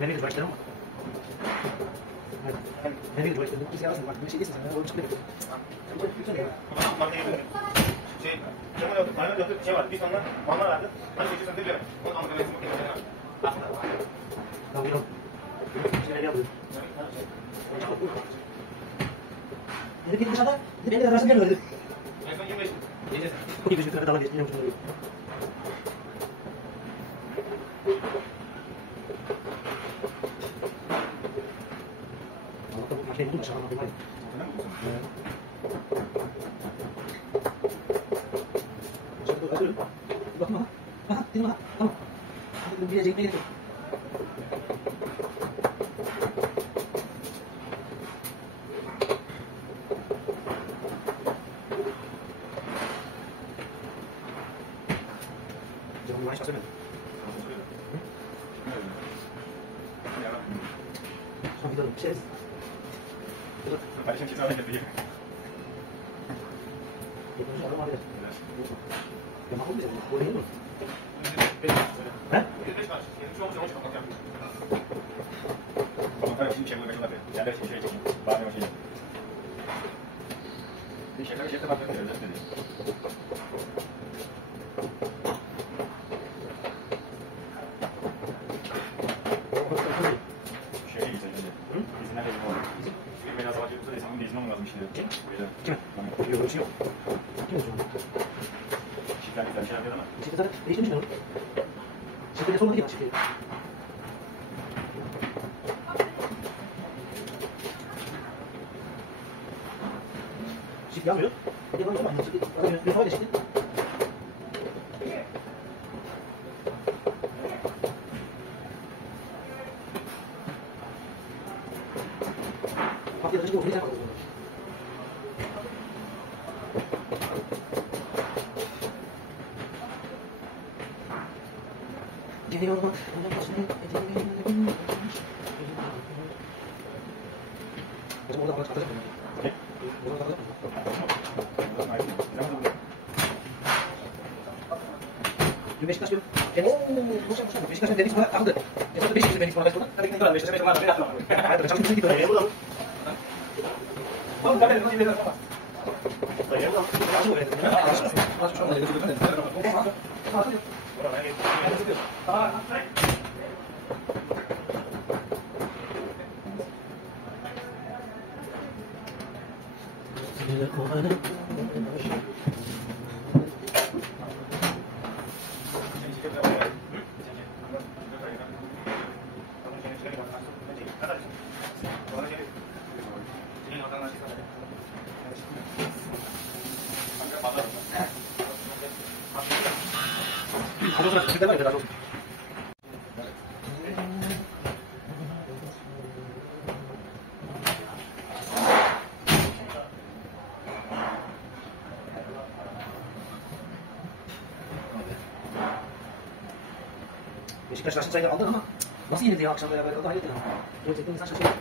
Nereye başlarım? Nereye başlarım? Bir şey yazın bak. Bir şey değilsin. Ben onu çıkıyorum. Şey, bana bir şey var. Bir sonra mama vardı. Hani geçiyorsan biliyorum. Onu anlamayı istiyorum. Tamam yok. Şöyle yapıyorum. Bir dışarıda beni de arasında gördü. En son 25. Gecesi. Bu gibi bir tane daha geçmiyor musun? Şey buldum dışarıdan bakayım. Bakma. Aha, dedim aha. Tamam. Bilecek ne gerekiyor? Canım yavaş basıyor. Son gidelim. Bir şey. Kardeşim kesin alacak diye. Yapınca adam arıyor. Ya makul bize bu. Bu değil mi? He? 25 var. 23 olmuş 13 kapat yapıyor. Ama tabii şimdi şey bunu başına yapıyor. Yani şey çekeyim. Bari o şey. Bir şeyler bakıyor. Şeye gideceğiz. İzinler de yok. Biraz daha önce de senin de izin olmaz işte. Kime? Yok bir şey yok. Kim olsun? Çiftler güzel bir şey yapıyor ama. Çifte zaten değiştirmiş mi onu? Çifte sormadı ki bak çifte. Çift yazmıyor. Yalan sorma. Çifte. Bir fayda çifte. Bak yazıcı bu. Bir tane kaldı. Geliyor bak. Hocam orada bana çıkartacak mı? Oradan çıkartacak mı? Dün Beşiktaş diyor. Boşan. Beşiktaş'ın dedik sonra aldı. Esasında Beşiktaş'ın dedik sonra başkanı. Hadi gidelim Beşiktaş'ın beni atma. Hayır, çalışmışsın gidiyor. Ne bu? Oğlum ben de nasıl gidelim? Hayır, bu. Nasıl böyle? Nasıl şöyle gidelim? Beşiktaş karşı sayıları aldın ama nasıl yenildi ya akşam beraber kaldı hayrettin ama. Gerçekten insan şaşırıyor.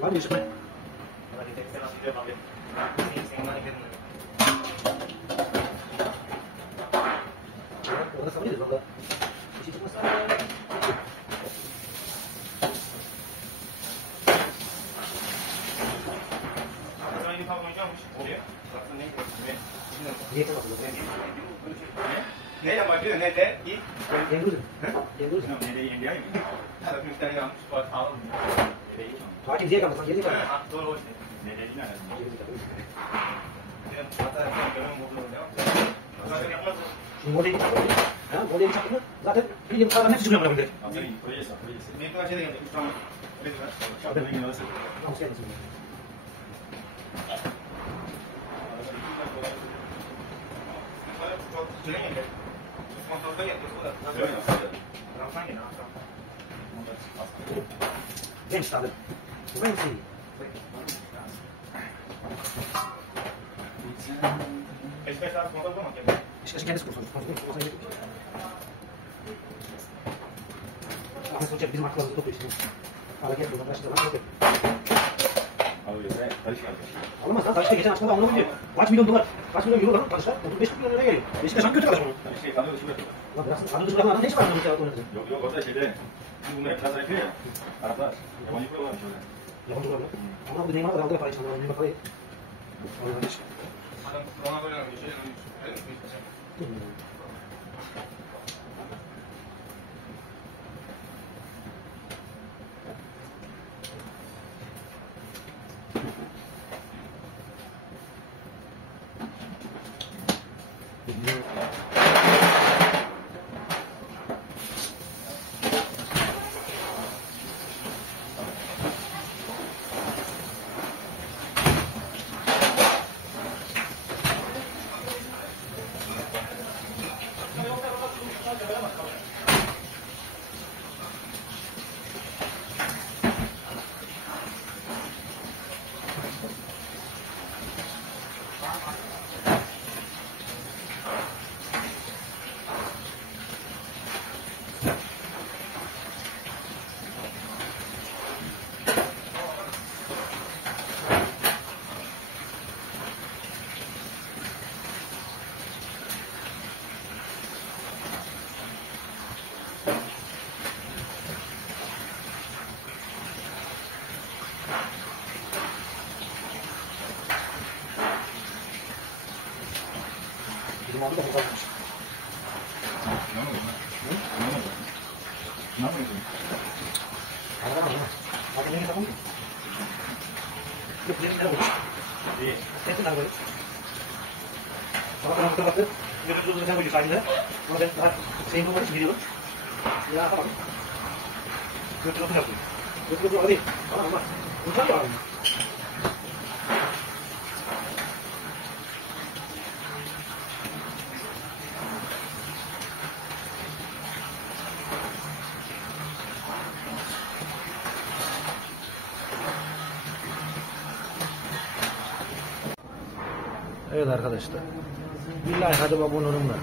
Var mı Yusuf Bey? Orada sabır edin valla. Bir şey çıkmazsa. Niyete bakılır. Neyle başlıyor? Ne de? İlk. Yengül'ün. Yengül'ün. Ne de? Yengül'ün. Tabii bir tane yanlış var. Sağ olun. Fatih diye kalmasın, geri kalmasın. doğru. Ne dediğini anladım. Hatta benim modunu yapmaz. Şimdi modeli çakma. Ha, modeli çakma. Zaten bildiğim kadar hepsi çıkıyor bana burada. Abi projesi. Benim kadar şey de geldi. Tamam. Şartların nasıl? Tamam, sen nasıl? Ben istedim. Ben istedim. Beşiktaş kendisi kursun. Ahmet Hoca bizim aklarımızı topluyor işte. Hareket buradan başlayalım. Abi sen karış kardeş. Alamaz lan. Karışta geçen açıklama anlamı diyor. Kaç milyon dolar, kaç milyon euro lan karışta? 35 milyon liraya geliyor. Beşiktaş hangi kötü karış bunu? Şey kanı dışı bırak. Lan bıraksın. Kanı dışı bırakan adam ne iş var lan bu seyahat oynatıyor? Yok orada şeyde. Şimdi bunlar hep kasa yapıyor ya. Araplar. Yabancı kuruyorlar şöyle. Yabancı var lan. Ama bu Neymar'a kadar aldılar parayı sanırım. Neymar parayı. Adam bana böyle bir şey. Bizim aldı da bu kalmış. Ne yapıyorsun? Aradan aldı. Hadi ne yapalım? Yok, benim ne olmuş? İyi. Kesin daha böyle. Sabah kadar baktı. Gözüm sen koyuyor sahilde. Ama ben daha şeyin olmadığı için gidiyorum. Ya tamam. Götür otur yapıyor. Götür otur hadi. Tamam bak. Uçar ya abi. Evet arkadaşlar. Bir like atıp abone olun da.